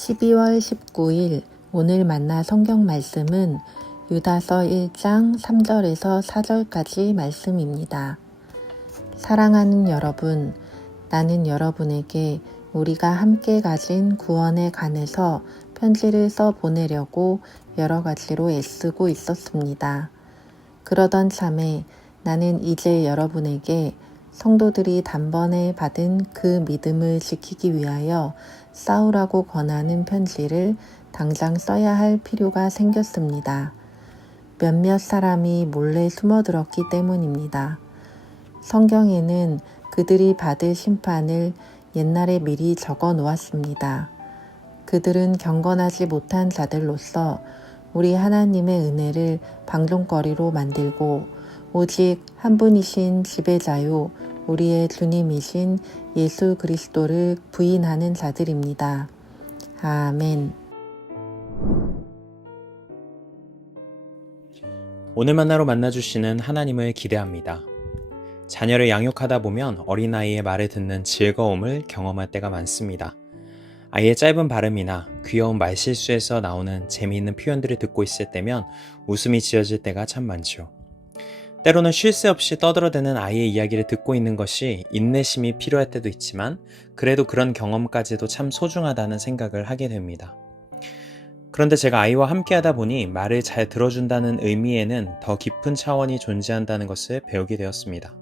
12월 19일 오늘 만나 성경 말씀은 유다서 1장 3절에서 4절까지 말씀입니다. 사랑하는 여러분, 나는 여러분에게 우리가 함께 가진 구원에 관해서 편지를 써 보내려고 여러 가지로 애쓰고 있었습니다. 그러던 참에 나는 이제 여러분에게 성도들이 단번에 받은 그 믿음을 지키기 위하여 싸우라고 권하는 편지를 당장 써야 할 필요가 생겼습니다. 몇몇 사람이 몰래 숨어들었기 때문입니다. 성경에는 그들이 받을 심판을 옛날에 미리 적어 놓았습니다. 그들은 경건하지 못한 자들로서 우리 하나님의 은혜를 방종거리로 만들고 오직 한 분이신 지배자요 우리의 주님이신 예수 그리스도를 부인하는 자들입니다. 아멘. 오늘 만나로 만나주시는 하나님을 기대합니다. 자녀를 양육하다 보면 어린아이의 말을 듣는 즐거움을 경험할 때가 많습니다. 아이의 짧은 발음이나 귀여운 말실수에서 나오는 재미있는 표현들을 듣고 있을 때면 웃음이 지어질 때가 참 많죠. 때로는 쉴 새 없이 떠들어대는 아이의 이야기를 듣고 있는 것이 인내심이 필요할 때도 있지만 그래도 그런 경험까지도 참 소중하다는 생각을 하게 됩니다. 그런데 제가 아이와 함께 하다 보니 말을 잘 들어준다는 의미에는 더 깊은 차원이 존재한다는 것을 배우게 되었습니다.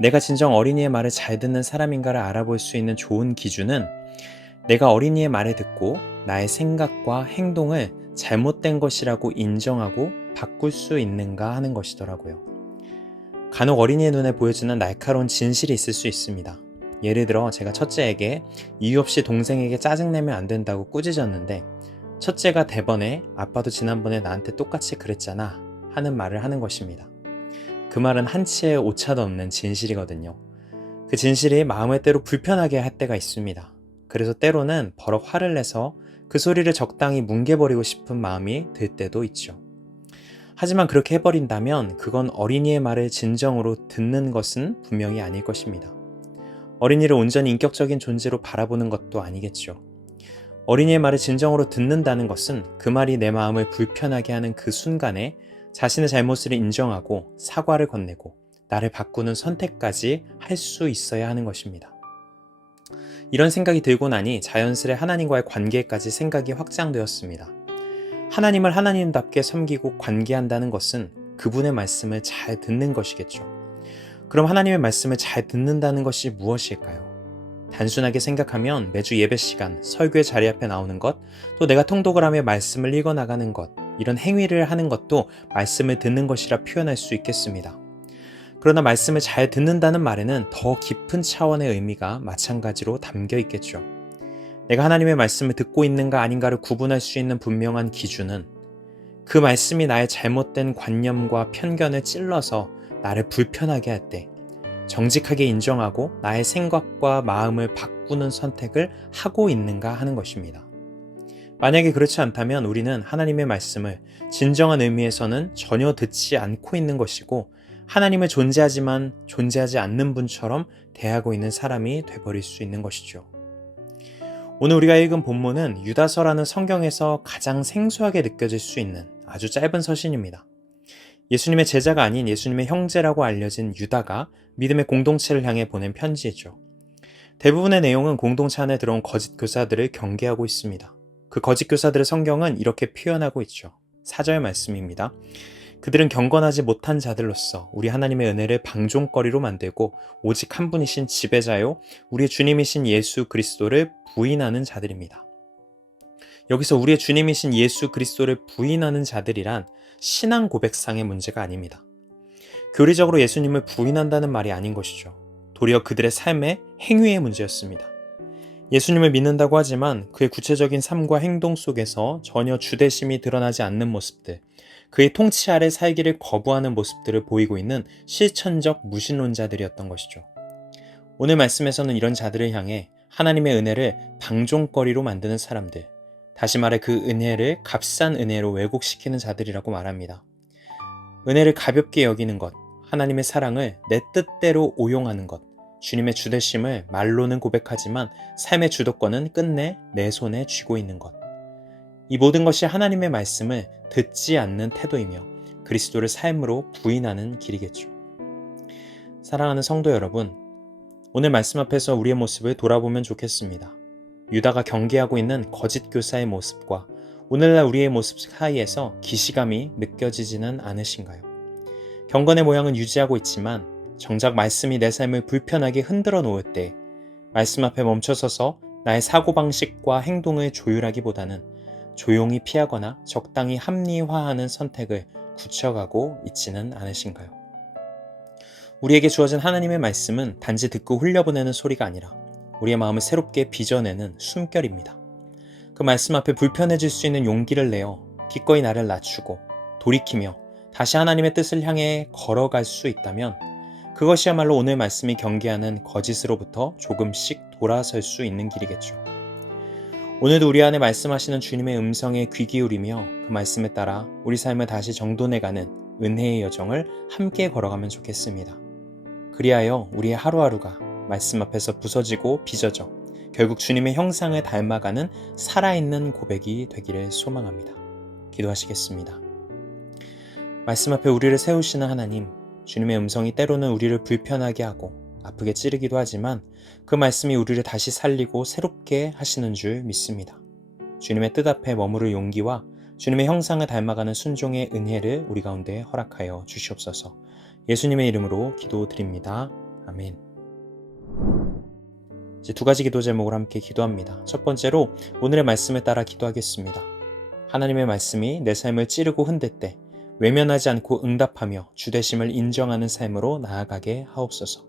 내가 진정 어린이의 말을 잘 듣는 사람인가를 알아볼 수 있는 좋은 기준은 내가 어린이의 말을 듣고 나의 생각과 행동을 잘못된 것이라고 인정하고 바꿀 수 있는가 하는 것이더라고요. 간혹 어린이의 눈에 보여지는 날카로운 진실이 있을 수 있습니다. 예를 들어 제가 첫째에게 이유 없이 동생에게 짜증내면 안 된다고 꾸짖었는데 첫째가 대번에 아빠도 지난번에 나한테 똑같이 그랬잖아 하는 말을 하는 것입니다. 그 말은 한치의 오차도 없는 진실이거든요. 그 진실이 마음을 때로 불편하게 할 때가 있습니다. 그래서 때로는 버럭 화를 내서 그 소리를 적당히 뭉개버리고 싶은 마음이 들 때도 있죠. 하지만 그렇게 해버린다면 그건 어린이의 말을 진정으로 듣는 것은 분명히 아닐 것입니다. 어린이를 온전히 인격적인 존재로 바라보는 것도 아니겠죠. 어린이의 말을 진정으로 듣는다는 것은 그 말이 내 마음을 불편하게 하는 그 순간에 자신의 잘못을 인정하고 사과를 건네고 나를 바꾸는 선택까지 할 수 있어야 하는 것입니다. 이런 생각이 들고 나니 자연스레 하나님과의 관계까지 생각이 확장되었습니다. 하나님을 하나님답게 섬기고 관계한다는 것은 그분의 말씀을 잘 듣는 것이겠죠. 그럼 하나님의 말씀을 잘 듣는다는 것이 무엇일까요? 단순하게 생각하면 매주 예배 시간, 설교의 자리 앞에 나오는 것, 또 내가 통독을 하며 말씀을 읽어나가는 것, 이런 행위를 하는 것도 말씀을 듣는 것이라 표현할 수 있겠습니다. 그러나 말씀을 잘 듣는다는 말에는 더 깊은 차원의 의미가 마찬가지로 담겨 있겠죠. 내가 하나님의 말씀을 듣고 있는가 아닌가를 구분할 수 있는 분명한 기준은 그 말씀이 나의 잘못된 관념과 편견을 찔러서 나를 불편하게 할 때 정직하게 인정하고 나의 생각과 마음을 바꾸는 선택을 하고 있는가 하는 것입니다. 만약에 그렇지 않다면 우리는 하나님의 말씀을 진정한 의미에서는 전혀 듣지 않고 있는 것이고 하나님을 존재하지만 존재하지 않는 분처럼 대하고 있는 사람이 되어버릴 수 있는 것이죠. 오늘 우리가 읽은 본문은 유다서라는 성경에서 가장 생소하게 느껴질 수 있는 아주 짧은 서신입니다. 예수님의 제자가 아닌 예수님의 형제라고 알려진 유다가 믿음의 공동체를 향해 보낸 편지이죠. 대부분의 내용은 공동체 안에 들어온 거짓 교사들을 경계하고 있습니다. 그 거짓 교사들의 성경은 이렇게 표현하고 있죠. 4절 말씀입니다. 그들은 경건하지 못한 자들로서 우리 하나님의 은혜를 방종거리로 만들고 오직 한 분이신 지배자요 우리의 주님이신 예수 그리스도를 부인하는 자들입니다. 여기서 우리의 주님이신 예수 그리스도를 부인하는 자들이란 신앙 고백상의 문제가 아닙니다. 교리적으로 예수님을 부인한다는 말이 아닌 것이죠. 도리어 그들의 삶의 행위의 문제였습니다. 예수님을 믿는다고 하지만 그의 구체적인 삶과 행동 속에서 전혀 주대심이 드러나지 않는 모습들, 그의 통치 아래 살기를 거부하는 모습들을 보이고 있는 실천적 무신론자들이었던 것이죠. 오늘 말씀에서는 이런 자들을 향해 하나님의 은혜를 방종거리로 만드는 사람들, 다시 말해 그 은혜를 값싼 은혜로 왜곡시키는 자들이라고 말합니다. 은혜를 가볍게 여기는 것, 하나님의 사랑을 내 뜻대로 오용하는 것, 주님의 주되심을 말로는 고백하지만 삶의 주도권은 끝내 내 손에 쥐고 있는 것. 이 모든 것이 하나님의 말씀을 듣지 않는 태도이며 그리스도를 삶으로 부인하는 길이겠죠. 사랑하는 성도 여러분, 오늘 말씀 앞에서 우리의 모습을 돌아보면 좋겠습니다. 유다가 경계하고 있는 거짓 교사의 모습과 오늘날 우리의 모습 사이에서 기시감이 느껴지지는 않으신가요? 경건의 모양은 유지하고 있지만 정작 말씀이 내 삶을 불편하게 흔들어 놓을 때 말씀 앞에 멈춰서서 나의 사고방식과 행동을 조율하기보다는 조용히 피하거나 적당히 합리화하는 선택을 굳혀가고 있지는 않으신가요? 우리에게 주어진 하나님의 말씀은 단지 듣고 흘려보내는 소리가 아니라 우리의 마음을 새롭게 빚어내는 숨결입니다. 그 말씀 앞에 불편해질 수 있는 용기를 내어 기꺼이 나를 낮추고 돌이키며 다시 하나님의 뜻을 향해 걸어갈 수 있다면 그것이야말로 오늘 말씀이 경계하는 거짓으로부터 조금씩 돌아설 수 있는 길이겠죠. 오늘도 우리 안에 말씀하시는 주님의 음성에 귀 기울이며 그 말씀에 따라 우리 삶을 다시 정돈해가는 은혜의 여정을 함께 걸어가면 좋겠습니다. 그리하여 우리의 하루하루가 말씀 앞에서 부서지고 빚어져 결국 주님의 형상을 닮아가는 살아있는 고백이 되기를 소망합니다. 기도하시겠습니다. 말씀 앞에 우리를 세우시는 하나님, 주님의 음성이 때로는 우리를 불편하게 하고 아프게 찌르기도 하지만 그 말씀이 우리를 다시 살리고 새롭게 하시는 줄 믿습니다. 주님의 뜻 앞에 머무를 용기와 주님의 형상을 닮아가는 순종의 은혜를 우리 가운데 허락하여 주시옵소서. 예수님의 이름으로 기도드립니다. 아멘. 이제 두 가지 기도 제목을 함께 기도합니다. 첫 번째로 오늘의 말씀에 따라 기도하겠습니다. 하나님의 말씀이 내 삶을 찌르고 흔들 때 외면하지 않고 응답하며 주되심을 인정하는 삶으로 나아가게 하옵소서.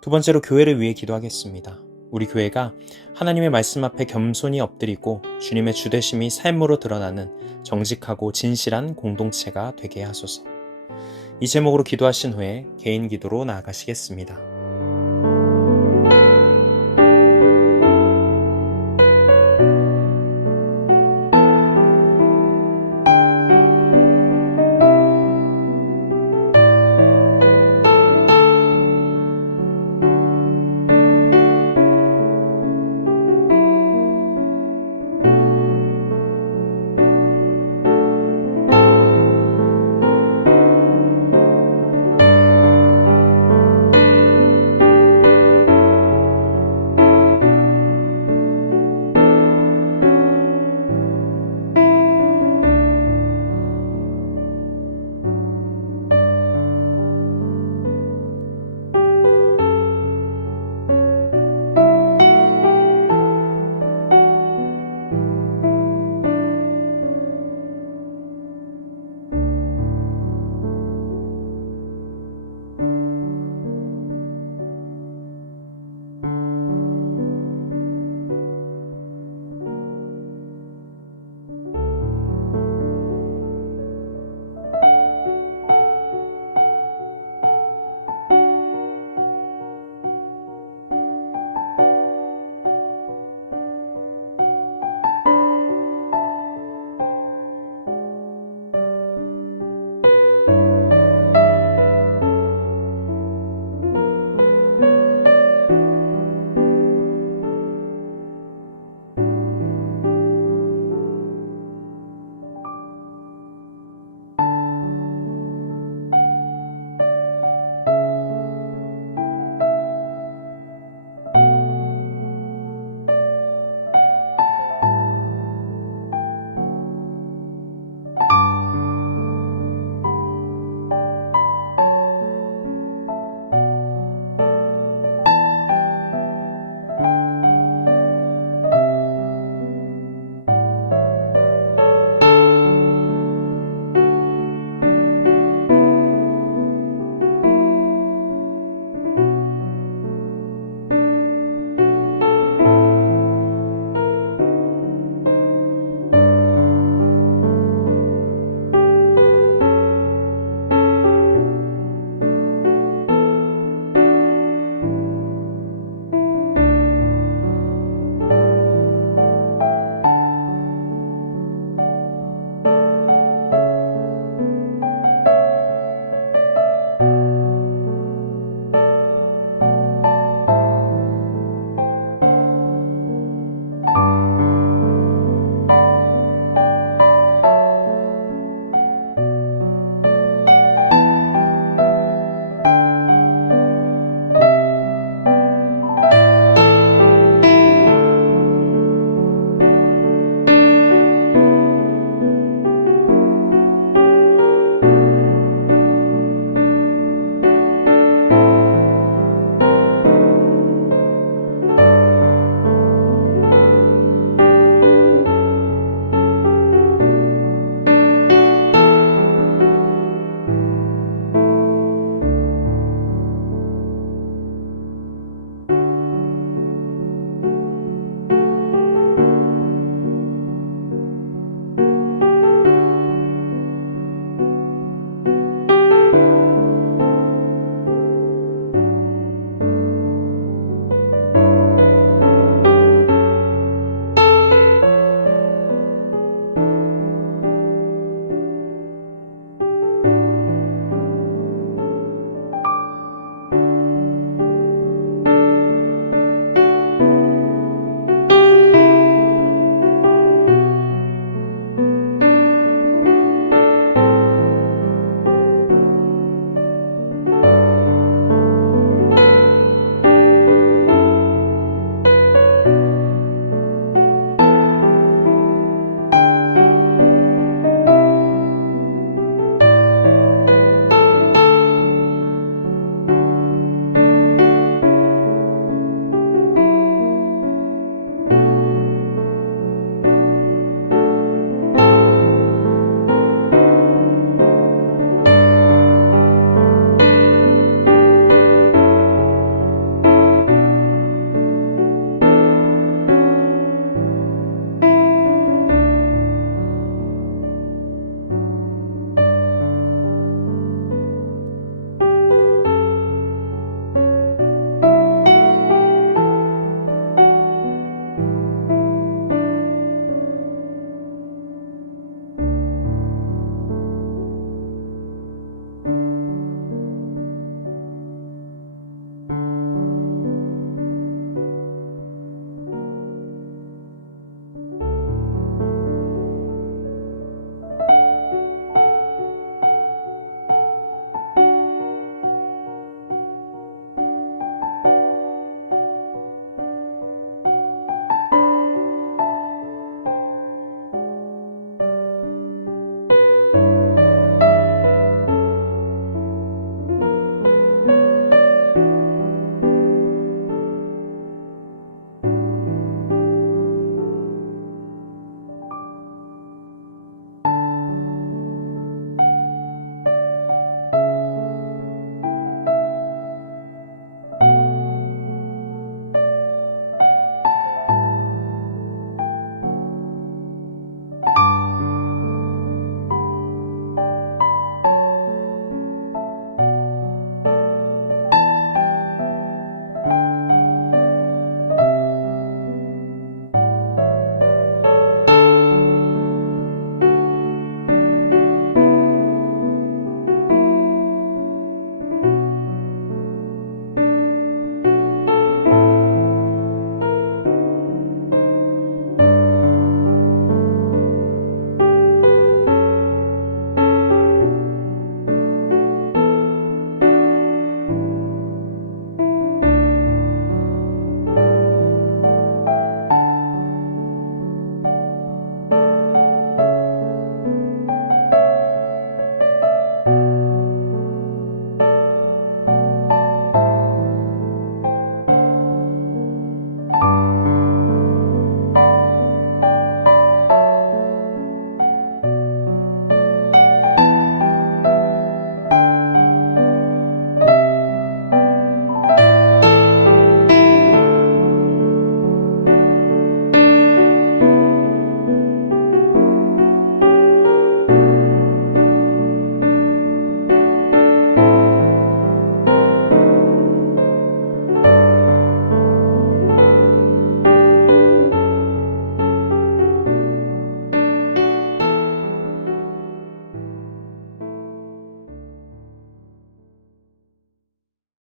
두 번째로 교회를 위해 기도하겠습니다. 우리 교회가 하나님의 말씀 앞에 겸손히 엎드리고 주님의 주되심이 삶으로 드러나는 정직하고 진실한 공동체가 되게 하소서. 이 제목으로 기도하신 후에 개인 기도로 나아가시겠습니다.